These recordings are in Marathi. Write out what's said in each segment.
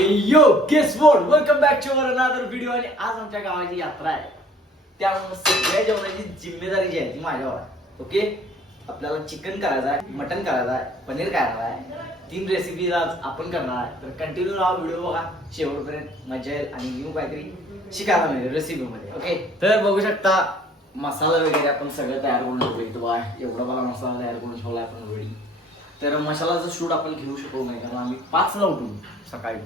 Yo guess what welcome back to another video. आणि आज आमच्या गावाची यात्रा आहे, त्यामुळे सगळ्या जेवणाची जिम्मेदारी जी आहे ती माझ्यावर आहे. ओके, आपल्याला चिकन करायचं आहे, मटन करायचं आहे, पनीर करायचं आहे. 3 रेसिपी आज आपण करणार आहे. तर कंटिन्यू राहा, व्हिडिओ बघा शेवटपर्यंत, मजा येईल आणि न्यू काहीतरी शिकायला मिळेल रेसिपी मध्ये. ओके, तर बघू शकता मसाला वगैरे आपण सगळं तयार करून ठेवतो. एवढा मला मसाला तयार करून ठेवला आपण रेडी. तर मसाल्याचं शूट आपण घेऊ शकतो नाही, कारण आम्ही 5ला उठून सकाळी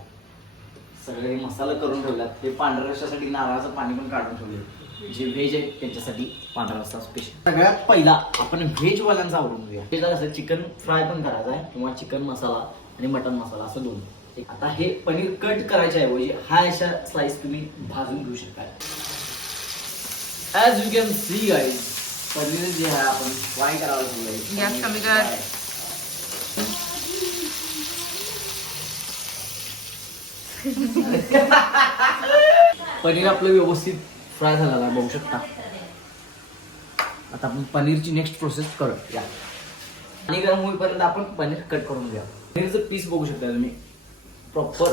सगळे मसाला करून ठेवल्यात. ते पांढऱ्या रस्त्यासाठी नारळाचं पाणी पण काढून ठेवले. जे व्हेज आहेत त्यांच्यासाठी पांढरा रस्ता स्पेशल. सगळ्यात पहिला आपण व्हेज वाल्यांचा आवडून घेऊया. त्याला कसं चिकन फ्राय पण करायचं आहे किंवा चिकन मसाला आणि मटन मसाला असं दोन. आता हे पनीर कट करायच्या ऐवजी हा अशा स्लाइस तुम्ही भाजून घेऊ शकता. As you can see guys, paneer जे आहे आपण फ्राय करायला ठेवलंय. गॅस कमी कर. पनीर आपलं व्यवस्थित फ्राय झालेला बघू शकता. आता आपण पनीरची नेक्स्ट प्रोसेस करूया. आणि गरम होईपर्यंत आपण पनीर कट करून घ्या. पनीरचं पीस बघू शकता तुम्ही, प्रॉपर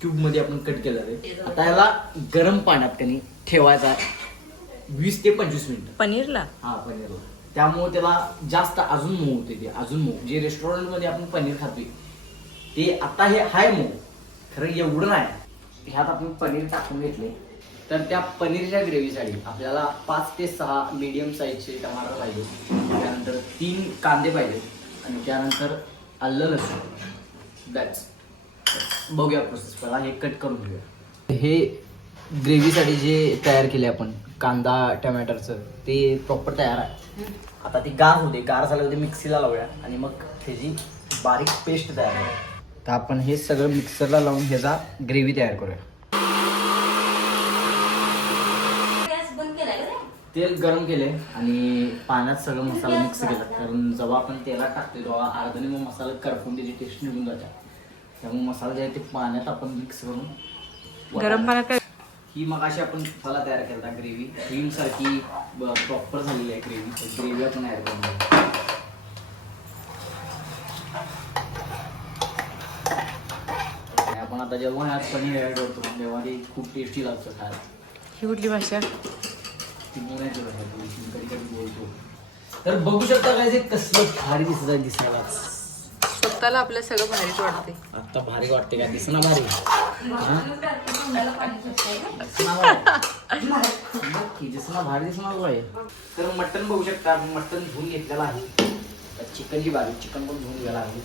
क्यूब मध्ये आपण कट केलं आहे. आता ह्याला गरम पाण्यात कणी ठेवायचा आहे 20 ते 25 मिनिटं पनीरला. हा, पनीरला. त्यामुळे त्याला जास्त अजून मऊ होते. ते अजून मऊ, जे रेस्टॉरंट मध्ये आपण पनीर खातोय ते आता हे हाय मऊ, खरं एवढं नाही. ह्यात आपण पनीर टाकून घेतले. तर त्या पनीरच्या ग्रेव्हीसाठी आपल्याला 5 ते 6 मीडियम साईजचे टमाटर पाहिजे. त्यानंतर 3 कांदे पाहिजे आणि त्यानंतर आलं लसूण. दॅट्स. बघूया प्रोसेस. पहिला हे कट करून घेऊया. हे ग्रेव्हीसाठी जे तयार केले आपण कांदा टमॅटरचं ते प्रॉपर तयार आहे. आता ती गार होते, गार झालं होते मिक्सीला लावूया आणि मग त्याची बारीक पेस्ट तयार करूया. तर आपण हे सगळं मिक्सरला लावून ह्याचा ग्रेव्ही तयार करूया. तेल गरम केले आणि पाण्यात सगळं मसाला मिक्स केला. कारण जेव्हा आपण तेलात टाकतो तेव्हा अर्धाने मग मसाला करपून त्याची टेस्ट निघून जाते. त्यामुळे मसाला जे आहे ते पाण्यात आपण मिक्स करून गरम पाण्यात ही मग अशी आपण मसाला तयार केला. ग्रेव्ही क्रीम सारखी प्रॉपर झालेली आहे. ग्रेव्ही आपण ऍड करून आपण आता जेव्हा ह्यात पनीर ऍड करतो तेव्हा ते खूप टेस्टी लागतं खायला. ही कुठली भाषा? ती बोलायची भाषा कधी कधी बोलतो. तर बघू शकता काय ते कसलं भारी दिसायला. स्वतःला आपल्या सगळं भारीच वाटते. आता भारी वाटते का? दिसना भारी दिसना भारी दिसणार आहे. तर मटन बघू शकता आपण मटन धुवून घेतलेलं आहे. चिकनची बाजू चिकन पण धुवून घ्यायला आहे.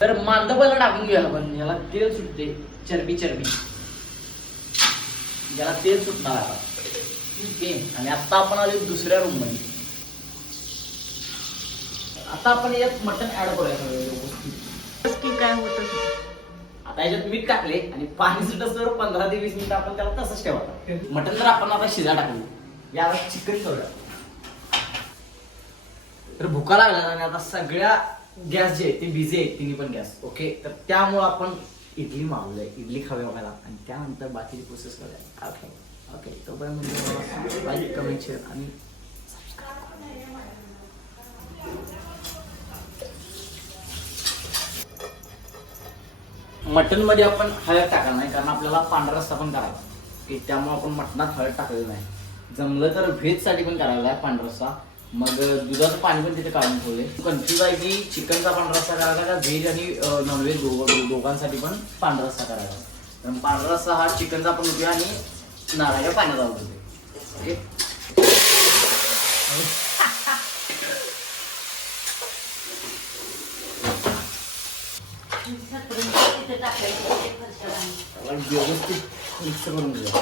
तर मांदा पहिला टाकून घ्यायला पण याला तेल सुटते. चरबी याला तेल सुटणार आता. ओके, आणि आता आपण आले दुसऱ्या रूम मध्ये. आता आपण यात मटन ऍड करूया सगळं. काय होतं आता याच्यात मीठ टाकले आणि पाणी सुटसर 15 ते 20 मिनिटं आपण त्याला तसंच ठेवायचं. मटन तर आपण आता शिजा टाकली. याला चिकन करूया. तर भुका लागला आणि आता सगळ्या गॅस जे आहेत ते बिझी आहेत, तिन्ही पण गॅस. ओके, तर त्यामुळं आपण इडली मागवलंय. इडली खाऊया मला आणि त्यानंतर बाकीची प्रोसेस करूया. ओके ओके, तोपर्यंत म्हणजे लाईक कमेंट शेअर आणि मटन मध्ये आपण हळद टाकणार नाही, कारण आपल्याला पांढरा रस्सा पण करायचा की त्यामुळे आपण मटणात हळद टाकलेलं नाही. जमलं तर व्हेज साठी पण करायला आहे पांढरा रस्सा. मग दुधाचं पाणी पण तिथे काढून ठेवले. कन्फ्युज आहे की चिकनचा पांढरा रस्सा करायचा का व्हेज आणि नॉनव्हेज दोघांसाठी पण पांढरा रस्सा करायचा. कारण पांढरा रस्सा हा चिकनचा पण होतो आणि नारळाच्या पाण्यात आवडतो. ओके, व्यवस्थित मिक्स करून घेऊया.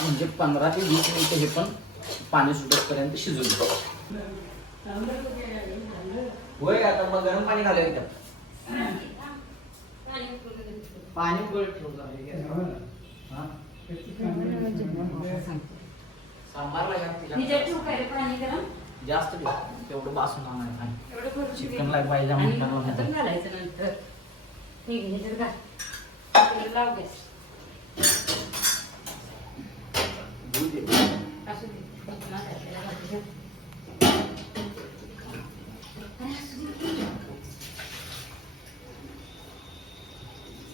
म्हणजे 15 ते 20 मिनिटं हे पण पाणी सुटतपर्यंत शिजवून घ्या. होय, आता मग गरम पाणी घालूया इथं. पाणी सांबारला जास्त तेवढं बासून आणणार. चिकनला पाहिजे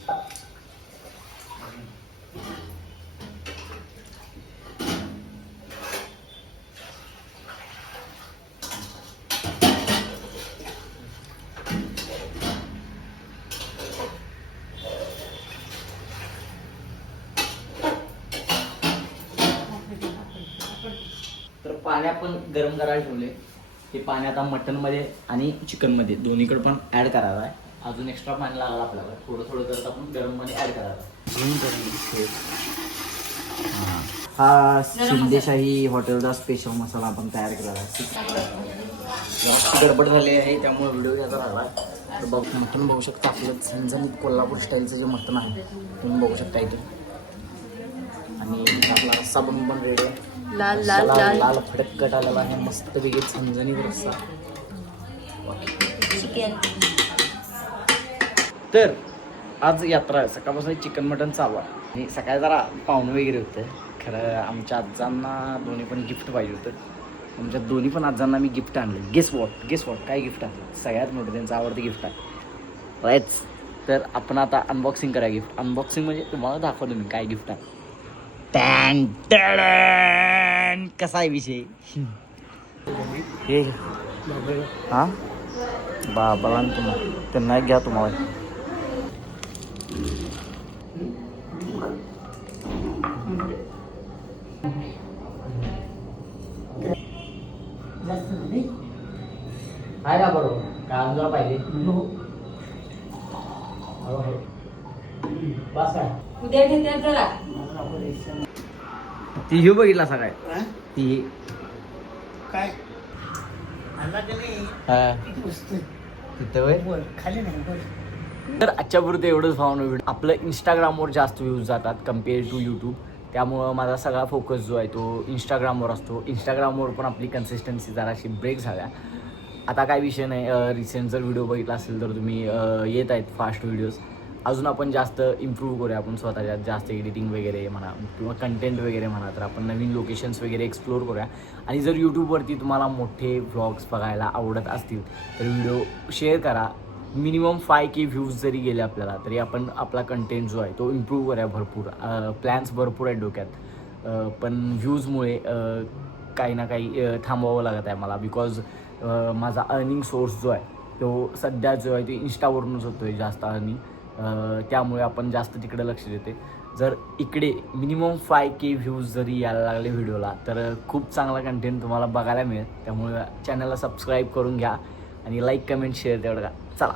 तर पाणी आपण गरम करायला ठेवले. हे पाणी आता मटनमध्ये आणि चिकनमध्ये दोन्हीकडे पण ॲड करायचं आहे. अजून एक्स्ट्रा पाणी लागलं आपल्याला, थोडं थोडं करत आपण गरममध्ये ॲड करायचं. हा शिंदेशाही हॉटेलचा स्पेशल मसाला आपण तयार केला आहे. जास्त गडबड झाली आहे त्यामुळे व्हिडिओ घ्यायचा राहिला. तर मटण बघू शकता आपलं झणझणीत कोल्हापूर स्टाईलचं जे मटण आहे तुम्ही बघू शकता इथे. आणि आपला रस्सा पण रेडी आहे. लाल लाल लाल लाल फडक कट आलेला आहे मस्तपैकी झणझणीत रस्सा. तर आज यात्रा आहे, सकाळपासून चिकन मटन चालू आहे. आणि सकाळी जरा पाहुणे वगैरे होते. खरं आमच्या आजांना दोन्ही पण गिफ्ट पाहिजे होतं. आमच्या दोन्ही पण आजांना मी गिफ्ट आणलं. गेस वॉट काय गिफ्ट आहे? सगळ्यात मोठं त्यांचं आवडतं गिफ्ट आहे राईट्स. तर आपण आता अनबॉक्सिंग करा. गिफ्ट अनबॉक्सिंग म्हणजे तुम्हाला दाखवतो मी काय गिफ्ट आहे. टॅन टॅन कसा आहे विषय हे हां बाबाला तुम्हाला त्यांना घ्या तुम्हाला. आहे का बरोबर काय अजून पाहिजे बस काय उद्या घेते जरा. ती हे बघितला सगळ्या ती काय तिथं खाली नाही. तर आजच्या पुरतं एवढंच भावना. व्हिडिओ आपलं इंस्टाग्रामवर जास्त व्ह्यूज जातात कम्पेअर टू यूट्यूब. त्यामुळं माझा सगळा फोकस जो आहे तो इंस्टाग्रामवर असतो. इंस्टाग्रामवर पण आपली कन्सिस्टन्सी जराशी ब्रेक झाल्या. आता काय विषय नाही. रिसेंट जर व्हिडिओ बघितला असेल तर तुम्ही येत आहेत फास्ट व्हिडिओज. अजून आपण जास्त इम्प्रूव्ह करूया आपण स्वतःच्यात. जास्त एडिटिंग वगैरे म्हणा किंवा कंटेंट वगैरे म्हणा. तर आपण नवीन लोकेशन्स वगैरे एक्सप्लोअर करूया. आणि जर यूट्यूबवरती तुम्हाला मोठे व्लॉग्स बघायला आवडत असतील तर व्हिडिओ शेअर करा. मिनिमम 5K व्ह्यूज जरी गेले आपल्याला तरी आपण आपला कंटेंट जो आहे तो इम्प्रूव्ह करूया. भरपूर प्लॅन्स भरपूर आहेत डोक्यात. पण व्ह्यूजमुळे काही ना काही थांबवावं लागत आहे मला. बिकॉज माझा अर्निंग सोर्स जो आहे तो सध्या जो आहे तो इंस्टावरूनच होतो आहे जास्त अर्निंग. त्यामुळे आपण जास्त तिकडे लक्ष देते. जर इकडे मिनिमम 5K व्ह्यूज जरी यायला लागले व्हिडिओला तर खूप चांगला कंटेंट तुम्हाला बघायला मिळेल. त्यामुळे चॅनलला सबस्क्राईब करून घ्या आणि लाईक कमेंट शेअर तेवढं का. चला.